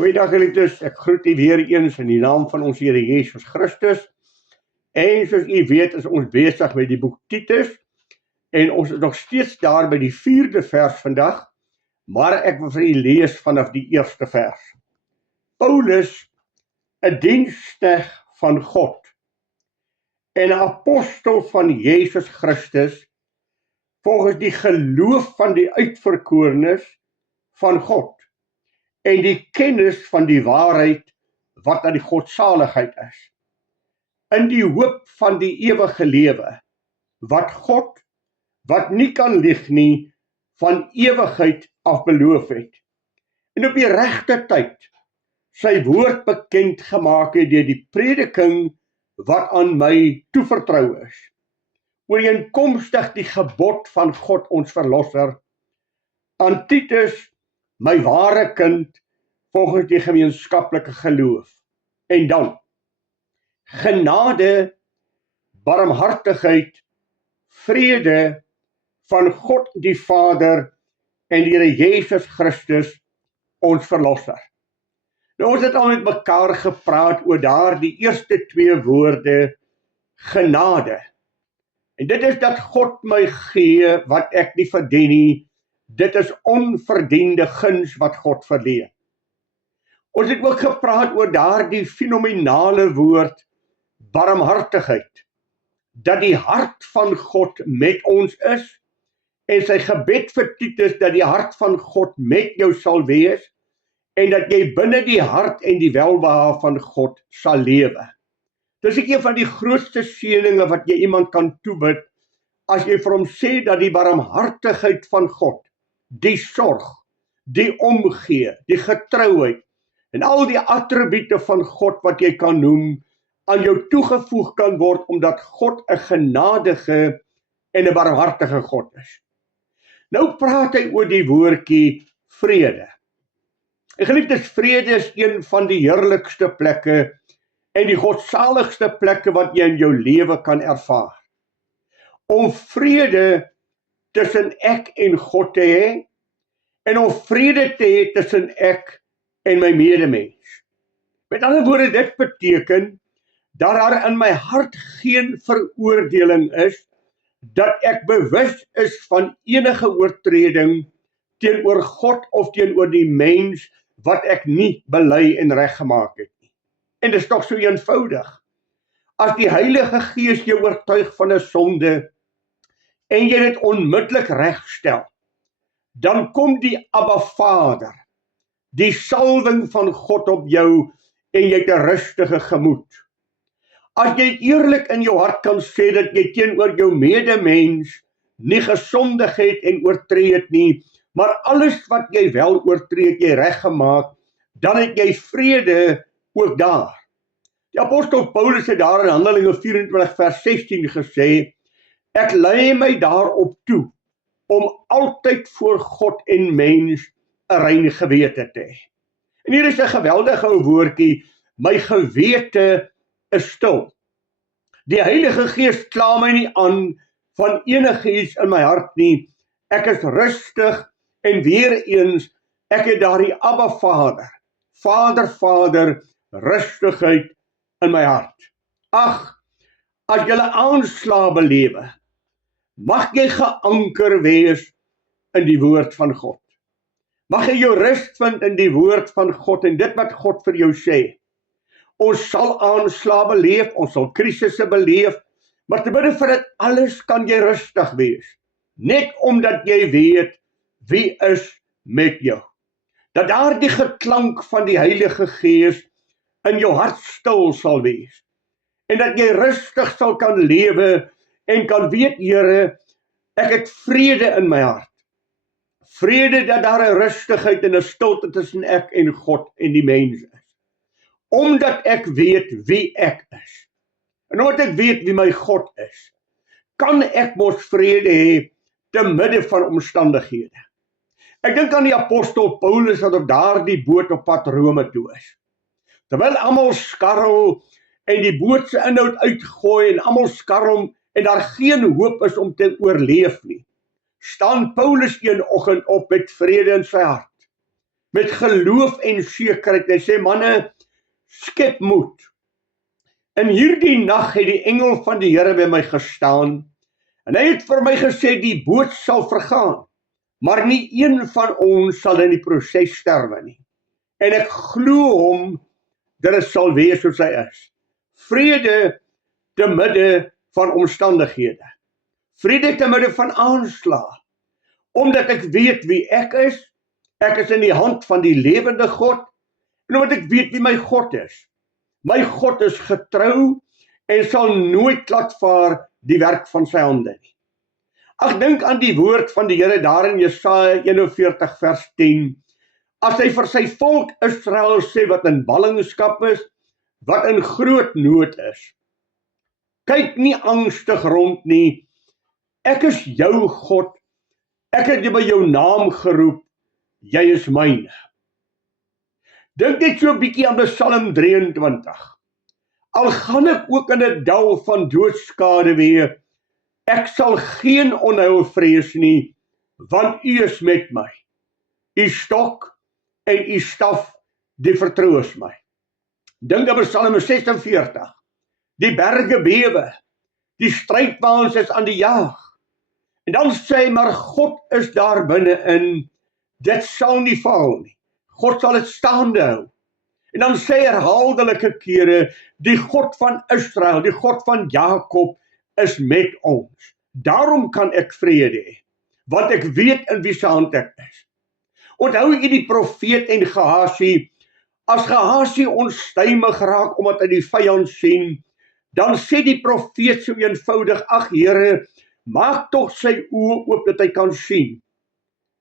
Goeiedag geliefdes, ek groet u weer eens in die naam van ons Here Jesus Christus. En soos u weet is ons besig met die boek Titus en ons is nog steeds daar by die 4de vers vandag, maar ek wil vir u lees vanaf die 1ste vers. Paulus, 'n diensknegt van God en 'n apostel van Jesus Christus, volgens die geloof van die uitverkorenes van God en die kennis van die waarheid wat aan die godsaligheid is, in die hoop van die ewige lewe, wat God, wat nie kan lieg nie, van ewigheid af beloof het, en op die regte tyd sy woord bekend gemaak het deur die prediking wat aan my toevertrou is, ooreenkomstig die gebod van God ons Verlosser, aan Titus, my ware kind, volgens die gemeenskaplike geloof. En dan, genade, barmhartigheid, vrede van God die Vader en die Here Jesus Christus, ons Verlosser. Nou, ons het al met mekaar gepraat oor daardie eerste 2 woorde, genade. En dit is dat God my gee wat ek nie verdien nie. Dit is onverdiende guns wat God verleen. Ons het ook gepraat oor daardie fenominale woord, barmhartigheid, dat die hart van God met ons is, en sy gebed vir Titus, dat die hart van God met jou sal wees, en dat jy binne die hart en die welbehae van God sal lewe. Dis een van die grootste seëninge wat jy iemand kan toebid, as jy vir hom sê dat die barmhartigheid van God, die sorg, die omgee, die getrouheid, en al die attribute van God wat jy kan noem, aan jou toegevoeg kan word, omdat God 'n genadige en 'n barmhartige God is. Nou praat hy oor die woordjie vrede. En geliefdes, vrede is een van die heerlikste plekke en die godsaligste plekke wat jy in jou lewe kan ervaar. Om vrede tussen ek en God te hê, en om vrede te hê tussen ek en my medemens. Met ander woorde, dit beteken dat daar in my hart geen veroordeling is, dat ek bewus is van enige oortreding teenoor God of teenoor die mens wat ek nie bely en reggemaak het nie. En dit is tog so eenvoudig. As die Heilige Gees jou oortuig van 'n sonde en jy dit onmiddellik regstel, dan kom die Abba Vader, die salwing van God op jou en jy het 'n rustige gemoed. As jy eerlik in jou hart kan sê dat jy teenoor jou medemens nie gesondig het en oortree het nie, maar alles wat jy wel oortree het jy reggemaak, dan het jy vrede ook daar. Die apostel Paulus het daar in Handelinge 24 vers 16 gesê, ek lei my daarop toe, om altyd voor God en mens 'n rein gewete te hê. En hier is 'n geweldige ou woordjie, my gewete is stil. Die Heilige Gees kla my nie aan van enige iets in my hart nie. Ek is rustig en weer eens, ek het daardie Abba Vader, rustigheid in my hart. Ag, as jy aanslae belewe, mag jy geanker wees in die woord van God. Mag jy jou rus vind in die woord van God en dit wat God vir jou sê. Ons sal aanslae beleef, ons sal krisisse beleef, maar te midde van dit alles kan jy rustig wees. Net omdat jy weet wie is met jou. Dat daar die geklank van die Heilige Gees in jou hart stil sal wees. En dat jy rustig sal kan lewe en kan weet, Here, ek het vrede in my hart. Vrede dat daar 'n rustigheid en 'n stilte tussen ek en God en die mens is. Omdat ek weet wie ek is. En omdat ek weet wie my God is, kan ek mos vrede hê te midde van omstandighede. Ek dink aan die apostel Paulus wat op daardie boot op pad Rome toe is. Terwyl almal skarrel en die boot se inhoud uitgooi en almal skarrel en daar geen hoop is om te oorleef nie, staan Paulus een oggend op met vrede in sy hart. met geloof en sekerheid. Hy sê, manne, skep moed. In hierdie nag het die engel van die Here by my gestaan, en hy het vir my gesê, die boot sal vergaan, maar nie een van ons sal in die proses sterwe nie. En ek glo hom, dat dit sal wees soos hy is. Vrede te midde van omstandighede. Vrede te midde van aanslae. Omdat ek weet wie ek is in die hand van die lewende God, en omdat ek weet wie my God is. My God is getrou, en sal nooit laat vaar die werk van sy hande nie. Ag, dink aan die woord van die Here daar in Jesaja 41 vers 10, as hy vir sy volk Israel sê wat in ballingskap is, wat in groot nood is. Kyk nie angstig rond nie, ek is jou God, ek het jou by jou naam geroep, jy is myne. Dink net so 'n bietjie aan Psalm 23. Al gaan ek ook in 'n dal van doodskade wees, ek sal geen onheil vrees nie, want U is met my. U stok en U staf, die vertroos my. Dink aan Psalm 46. Die berge bewe, die strydwaans is aan die jaag. En dan sê hy, maar God is daar binne-in, dit sal nie val nie. God sal dit staande hou. En dan sê hy herhaaldelike kere, die God van Israel, die God van Jakob is met ons. Daarom kan ek vrede hê, want ek weet in wie se hand ek is. Onthou jy die profeet en Gehasie, as Gehasie onstuimig raak omdat hy die vyand sien, dan sê die profeet so eenvoudig, ag Here, maak tog sy oë oop dat hy kan sien.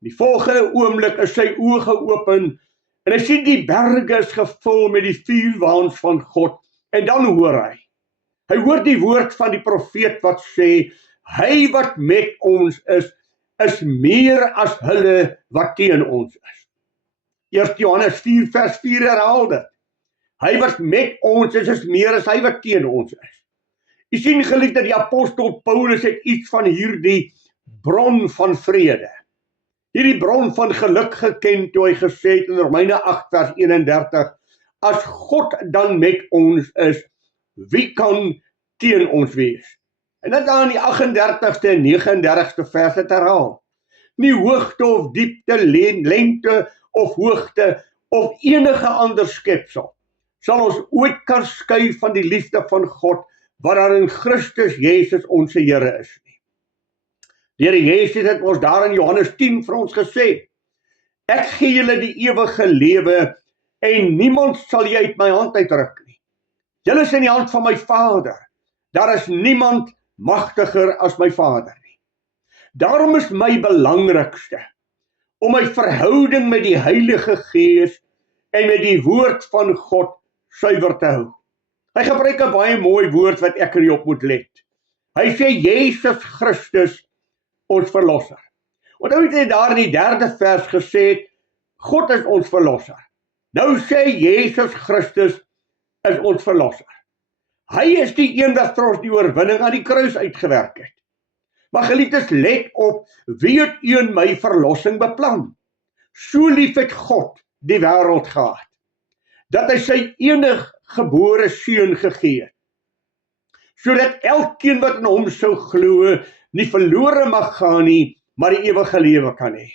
Die volgende oomblik is sy oë geopen, en hy sien die berge is gevul met die vuurwaans van God, en dan hoor hy. Hy hoor die woord van die profeet wat sê, hy wat met ons is meer as hulle wat teen ons is. 1 Johannes 4 vers 4 herhaal dit. Hy wat met ons is meer as hy wat teen ons is. U sien geliefde, die apostel Paulus het iets van hierdie bron van vrede, hierdie bron van geluk geken toe hy gesê het in Romeine 8 vers 31, as God dan met ons is, wie kan teen ons wees? En dan aan die 38ste en 39ste vers het herhaal. Nie hoogte of diepte, lengte of hoogte of enige ander skepsel sal ons ooit kan skei van die liefde van God wat daar in Christus Jesus ons Here is nie. Die Here Jesus het ons daar in Johannes 10 vir ons gesê, ek gee julle die ewige lewe en niemand sal jy uit my hand uitruk nie. Julle is in die hand van my Vader. Daar is niemand magtiger as my Vader nie. Daarom is my belangrikste om my verhouding met die Heilige Gees en met die woord van God suiwer te hou. Hy gebruik 'n baie mooi woord wat ek er op moet let. Hy sê Jesus Christus, ons verlosser. Onthou het hy daar in die 3de vers gesê, God is ons verlosser. Nou sê Jesus Christus is ons verlosser. Hy is die een wat vir ons die oorwinning aan die kruis uitgewerk het. Maar geliefdes, let op, wie het u en my verlossing beplan? So lief het God die wêreld gehad, dat hy sy enig gebore seun gegee het, sodat elkeen wat in hom sou glo, nie verlore mag gaan nie, maar die ewige lewe kan hê.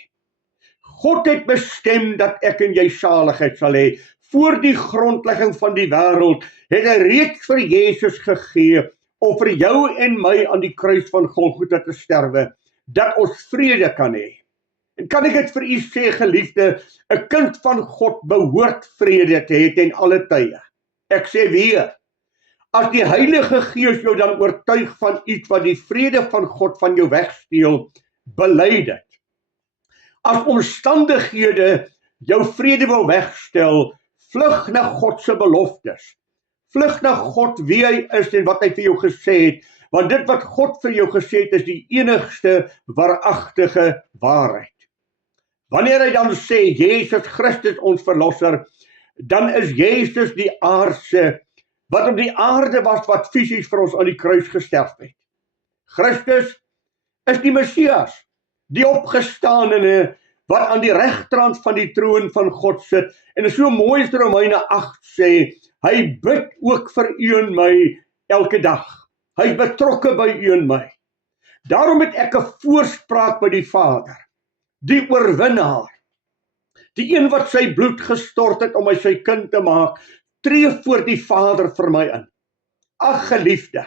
God het bestem dat ek en jy saligheid sal hê. Voor die grondlegging van die wêreld het hy reeds vir Jesus gegee om vir jou en my aan die kruis van Golgotha te sterwe, dat ons vrede kan hê. En kan ek dit vir u sê, geliefde, 'n kind van God behoort vrede te hê ten alle tye. Ek sê weer, as die Heilige Gees jou dan oortuig van iets wat die vrede van God van jou wegsteel, bely dit. As omstandighede jou vrede wil wegstel, vlug na God se beloftes. Vlug na God wie hy is en wat hy vir jou gesê het, want dit wat God vir jou gesê het is die enigste waaragtige waarheid. Wanneer hy dan sê Jesus Christus ons verlosser, dan is Jesus die aardse wat op die aarde was wat fisies vir ons aan die kruis gesterf het. Christus is die Messias, die opgestaane wat aan die regterkant van die troon van God sit, en so mooi as Romeine 8 sê, hy bid ook vir u en my elke dag. Hy is betrokke by u en my. Daarom het ek 'n voorspraak by die Vader, die oorwinnaar, die een wat sy bloed gestort het om my sy kind te maak, tree voor die Vader vir my in. Ag geliefde,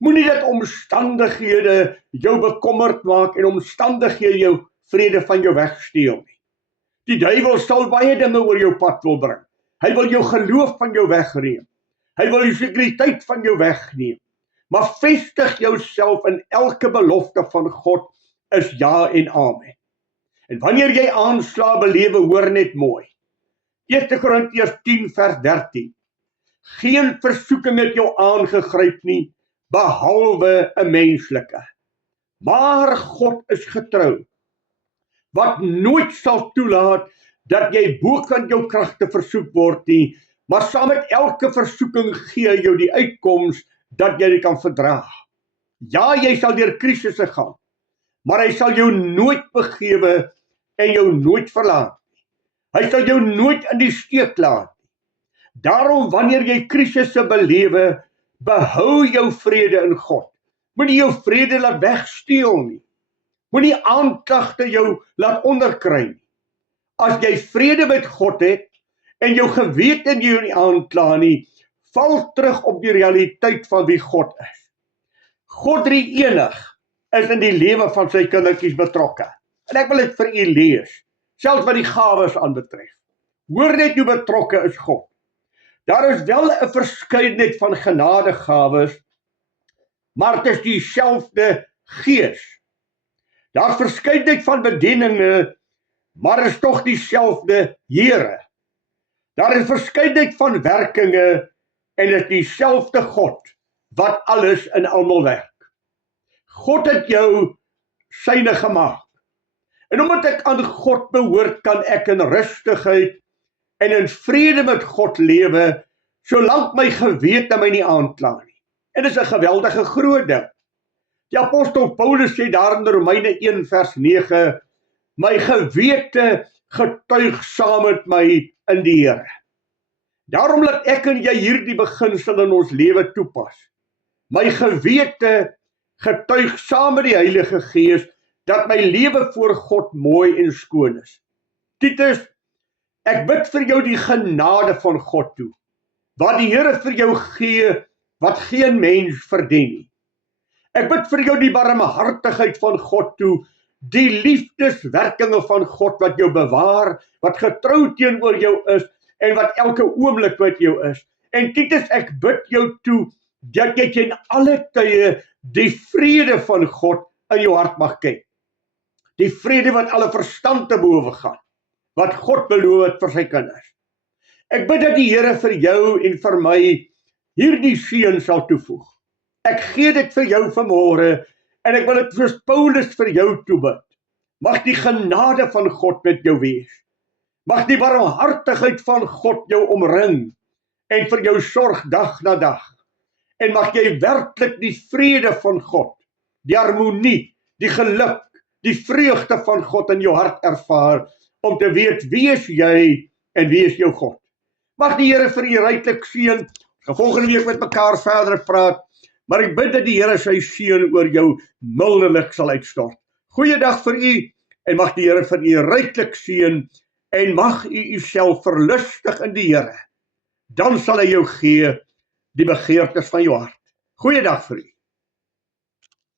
moenie dat omstandighede jou bekommerd maak en omstandighede jou vrede van jou wegsteel nie. Die duiwel sal baie dinge oor jou pad wil bring. Hy wil jou geloof van jou wegneem. Hy wil jou sekuriteit van jou wegneem. Maar vestig jouself in elke belofte van God is ja en amen. En wanneer jy aanslae belewe, hoor net mooi. 1 Korintiërs 10 vers 13. Geen versoeking het jou aangegryp nie, behalwe 'n menslike. Maar God is getrou, wat nooit sal toelaat dat jy bokant jou kragte versoek word nie, maar saam met elke versoeking gee jou die uitkoms dat jy dit kan verdra. Ja, jy sal deur krisisse gaan, maar hy sal jou nooit begewe en jou nooit verlaat. Hy sal jou nooit in die steek laat. Daarom wanneer jy krisisse belewe, behou jou vrede in God. Moenie jou vrede laat wegsteel nie. Moenie aanklagte jou laat onderkry nie. As jy vrede met God het en jou gewete jou nie aankla nie, val terug op die realiteit van wie God is. God drie enig is in die lewe van sy kindertjies betrokke. En ek wil dit vir u lees, selfs wat die gawes aanbetref. Hoor net hoe betrokke is God. Daar is wel 'n verskeidenheid van genadegawes, maar dit is dieselfde Gees. Daar is verskeidenheid van bedieninge, maar is tog dieselfde Here. Daar is verskeidenheid van werkinge, en dit is dieselfde God, wat alles in almal werk. God het jou syne gemaak. En omdat ek aan God behoort, kan ek in rustigheid en in vrede met God lewe, solank my gewete my nie aankla nie. En dit is 'n geweldige groot ding. Die apostel Paulus sê daar in Romeine 1 vers 9, my gewete getuig saam met my in die Here. Daarom laat ek en jy hierdie beginsel in ons lewe toepas. My gewete getuig saam met die Heilige Gees dat my lewe voor God mooi en skoon is. Titus, ek bid vir jou die genade van God toe, wat die Here vir jou gee, wat geen mens verdien nie. Ek bid vir jou die barmhartigheid van God toe, die liefdeswerkinge van God wat jou bewaar, wat getrou teenoor jou is, en wat elke oomblik met jou is. En Titus, ek bid jou toe, dat jy in alle tye die vrede van God in jou hart mag ken. Die vrede wat alle verstand te bowe gaan, wat God beloof het vir sy kinders. Ek bid dat die Here vir jou en vir my hierdie seën sal toevoeg. Ek gee dit vir jou vanmôre, en ek wil dit soos Paulus vir jou toebid. Mag die genade van God met jou wees. Mag die barmhartigheid van God jou omring, en vir jou sorg dag na dag. En mag jy werklik die vrede van God, die harmonie, die geluk, die vreugde van God in jou hart ervaar, om te weet wie is jy en wie is jou God. Mag die Here vir u ryklik seën. Volgende week met mekaar verder praat, maar ek bid dat die Here sy seën oor jou mildelik sal uitstort. Goeiedag vir u, en mag die Here vir u ryklik seën, en mag u uself verlustig in die Here. Dan sal hy jou gee die begeertes van jou hart. Goeiedag vir u.